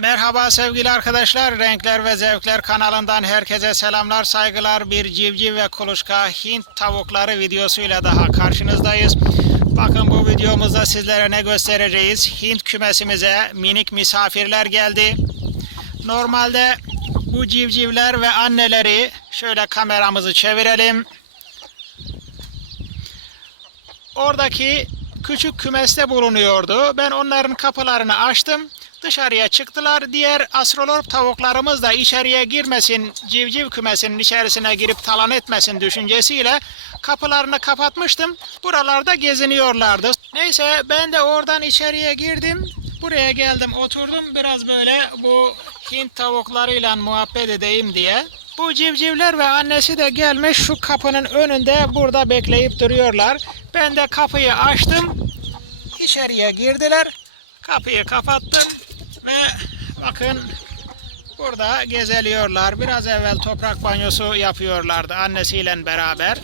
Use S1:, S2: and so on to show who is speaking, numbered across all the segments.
S1: Merhaba sevgili arkadaşlar. Renkler ve Zevkler kanalından herkese selamlar, saygılar. Bir civciv ve kuluçka Hint tavukları videosuyla daha karşınızdayız. Bakın bu videomuzda sizlere ne göstereceğiz? Hint kümesimize minik misafirler geldi. Normalde bu civcivler ve anneleri şöyle kameramızı çevirelim. Oradaki küçük kümeste bulunuyordu. Ben onların kapılarını açtım. Dışarıya çıktılar. Diğer astrolop tavuklarımız da içeriye girmesin, civciv kümesinin içerisine girip talan etmesin düşüncesiyle kapılarını kapatmıştım. Buralarda geziniyorlardı. Neyse ben de oradan içeriye girdim. Buraya geldim oturdum. Biraz böyle bu Hint tavuklarıyla muhabbet edeyim diye. Bu civcivler ve annesi de gelmiş şu kapının önünde burada bekleyip duruyorlar. Ben de kapıyı açtım. İçeriye girdiler. Kapıyı kapattım ve bakın burada gezeliyorlar. Biraz evvel toprak banyosu yapıyorlardı annesiyle beraber.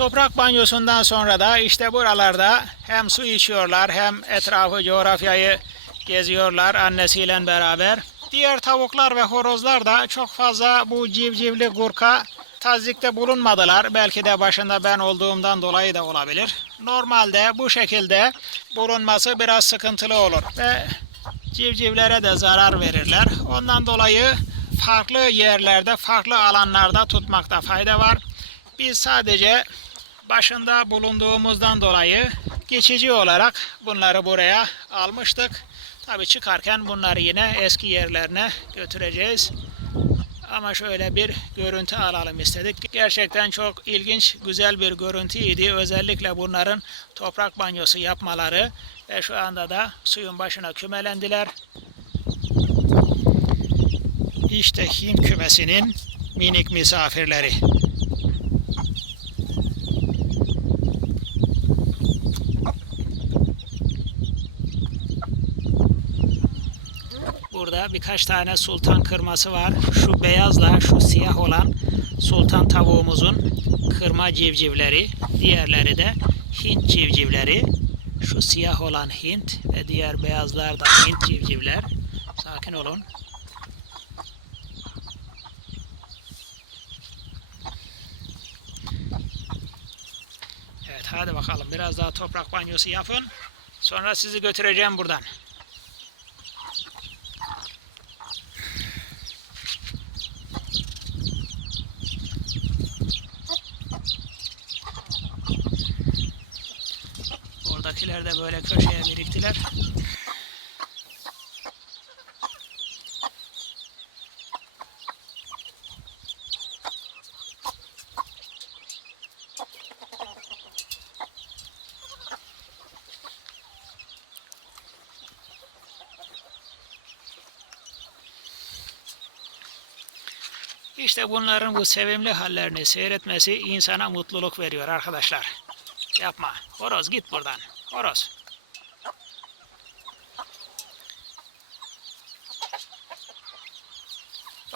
S1: Toprak banyosundan sonra da işte buralarda hem su içiyorlar hem etrafı coğrafyayı geziyorlar annesiyle beraber. Diğer tavuklar ve horozlar da çok fazla bu civcivli gurka tazikte bulunmadılar. Belki de başında ben olduğumdan dolayı da olabilir. Normalde bu şekilde bulunması biraz sıkıntılı olur ve civcivlere de zarar verirler. Ondan dolayı farklı yerlerde, farklı alanlarda tutmakta fayda var. Biz sadece başında bulunduğumuzdan dolayı geçici olarak bunları buraya almıştık. Tabi çıkarken bunları yine eski yerlerine götüreceğiz. Ama şöyle bir görüntü alalım istedik. Gerçekten çok ilginç, güzel bir görüntüydü. Özellikle bunların toprak banyosu yapmaları ve şu anda da suyun başına kümelendiler. İşte Hint kümesinin minik misafirleri. Burada birkaç tane sultan kırması var. Şu beyazla şu siyah olan sultan tavuğumuzun kırma civcivleri. Diğerleri de Hint civcivleri. Şu siyah olan Hint ve diğer beyazlar da Hint civcivler. Sakin olun. Evet hadi bakalım biraz daha toprak banyosu yapın. Sonra sizi götüreceğim buradan. De böyle köşeye biriktiler. İşte bunların bu sevimli hallerini seyretmesi insana mutluluk veriyor arkadaşlar. Yapma. Horoz git buradan. Horoz.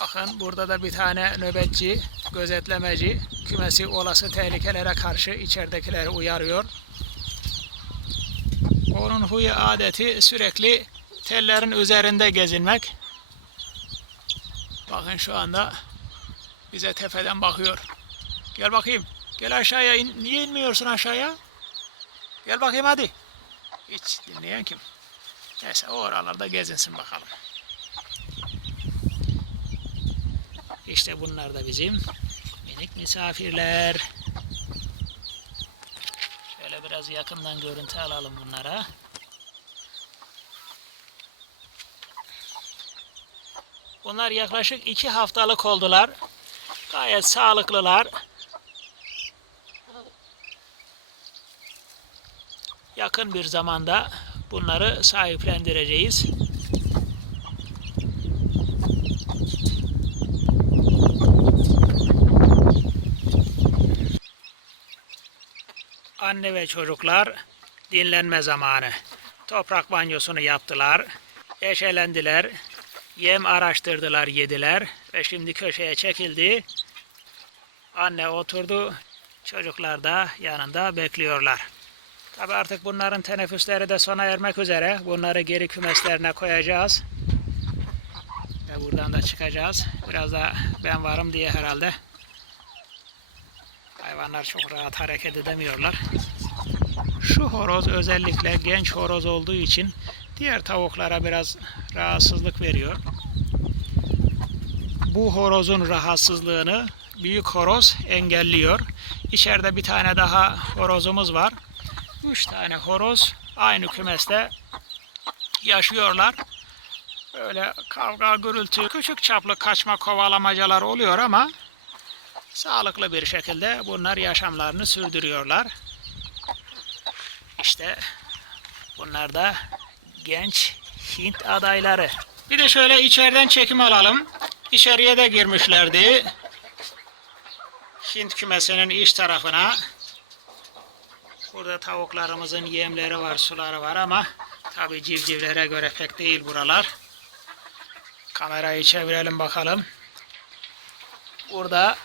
S1: Bakın burada da bir tane nöbetçi, gözetlemeci kümesi olası tehlikelere karşı içeridekileri uyarıyor. Onun huyu adeti sürekli tellerin üzerinde gezinmek. Bakın şu anda bize tepeden bakıyor. Gel bakayım. Gel aşağıya. Niye inmiyorsun aşağıya? Gel bakayım hadi. Hiç dinleyen kim? Neyse oralarda gezinsin bakalım. İşte bunlar da bizim minik misafirler. Şöyle biraz yakından görüntü alalım bunlara. Bunlar yaklaşık iki haftalık oldular. Gayet sağlıklılar. Yakın bir zamanda bunları sahiplendireceğiz. Anne ve çocuklar dinlenme zamanı. Toprak banyosunu yaptılar. Eşelendiler. Yem araştırdılar, yediler. Ve şimdi köşeye çekildi. Anne oturdu. Çocuklar da yanında bekliyorlar. Tabi artık bunların teneffüsleri de sona ermek üzere. Bunları geri kümeslerine koyacağız. Ve buradan da çıkacağız. Biraz da ben varım diye herhalde. Hayvanlar çok rahat hareket edemiyorlar. Şu horoz özellikle genç horoz olduğu için diğer tavuklara biraz rahatsızlık veriyor. Bu horozun rahatsızlığını büyük horoz engelliyor. İçeride bir tane daha horozumuz var. Üç tane horoz aynı kümeste yaşıyorlar. Böyle kavga, gürültü, küçük çaplı kaçma kovalamacalar oluyor ama sağlıklı bir şekilde bunlar yaşamlarını sürdürüyorlar. İşte bunlar da genç Hint adayları. Bir de şöyle içeriden çekim alalım. İçeriye de girmişlerdi. Hint kümesinin iç tarafına. Burada tavuklarımızın yemleri var, suları var ama tabi civcivlere göre pek değil buralar. Kamerayı çevirelim bakalım. Burada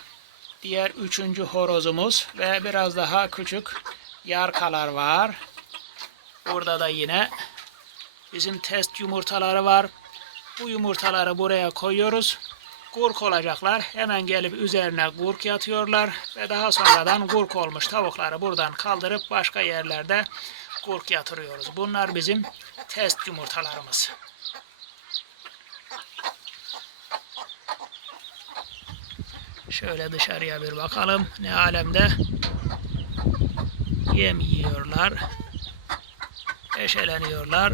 S1: diğer üçüncü horozumuz ve biraz daha küçük yarkalar var. Burada da yine bizim test yumurtaları var. Bu yumurtaları buraya koyuyoruz. Gurk olacaklar. Hemen gelip üzerine gurk yatıyorlar ve daha sonradan gurk olmuş tavukları buradan kaldırıp başka yerlerde gurk yatırıyoruz. Bunlar bizim test yumurtalarımız. Şöyle dışarıya bir bakalım. Ne alemde yem yiyorlar. Eşeleniyorlar.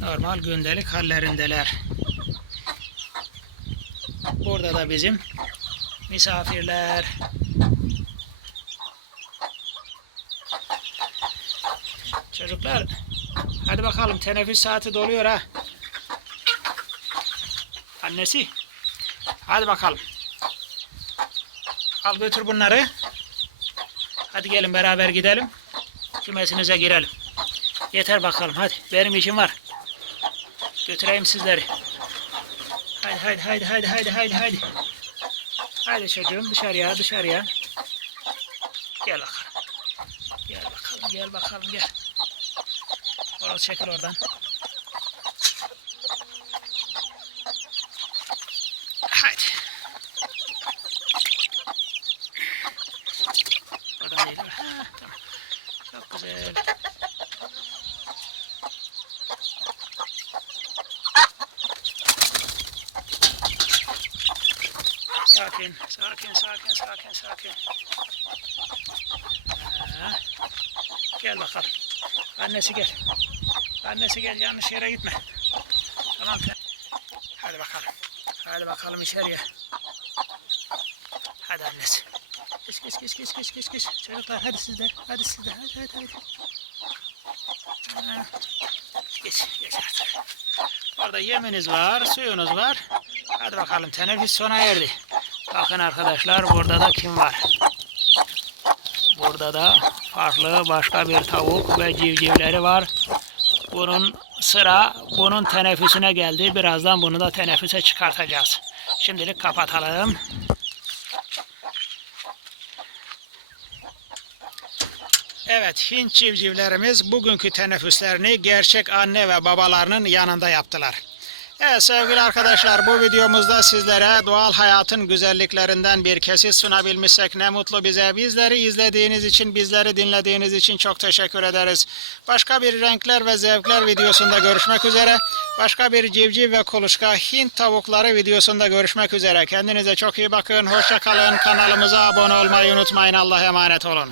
S1: Normal gündelik hallerindeler. Burada da bizim misafirler. Çocuklar hadi bakalım teneffüs saati doluyor ha. Annesi hadi bakalım. Al götür bunları. Hadi gelin beraber gidelim. Kümesinize girelim. Yeter bakalım hadi. Benim işim var. Götüreyim sizleri. Haydi haydi haydi haydi haydi haydi haydi. Haydi çocuğum dışarıya dışarıya. Gel bakalım. Gel bakalım gel bakalım gel. Orası çekil oradan. Haydi. Oradan değil. Ha, tamam. Çok güzel. Sakin, sakin, sakin, sakin, sakin. Ha. Gel bakalım. Annesi gel. Annesi gel, yanlış yere gitme. Tamam. Hadi bakalım. Hadi bakalım içeriye. Hadi annesi. Geç geç geç geç geç geç geç. Çocuklar hadi sizler. Hadi sizler. Hadi hadi hadi. Ha. Geç geç artık. Orada yeminiz var, suyunuz var. Hadi bakalım teneffüs sona erdi. Bakın arkadaşlar burada da kim var? Burada da farklı başka bir tavuk ve civcivleri var. Bunun sıra bunun teneffüsüne geldi. Birazdan bunu da teneffüse çıkartacağız. Şimdilik kapatalım. Evet, Hint civcivlerimiz bugünkü teneffüslerini gerçek anne ve babalarının yanında yaptılar. Evet sevgili arkadaşlar bu videomuzda sizlere doğal hayatın güzelliklerinden bir kesit sunabilmişsek ne mutlu bize. Bizleri izlediğiniz için, bizleri dinlediğiniz için çok teşekkür ederiz. Başka bir renkler ve zevkler videosunda görüşmek üzere. Başka bir civciv ve kuluçka Hint tavukları videosunda görüşmek üzere. Kendinize çok iyi bakın. Hoşça kalın. Kanalımıza abone olmayı unutmayın. Allah'a emanet olun.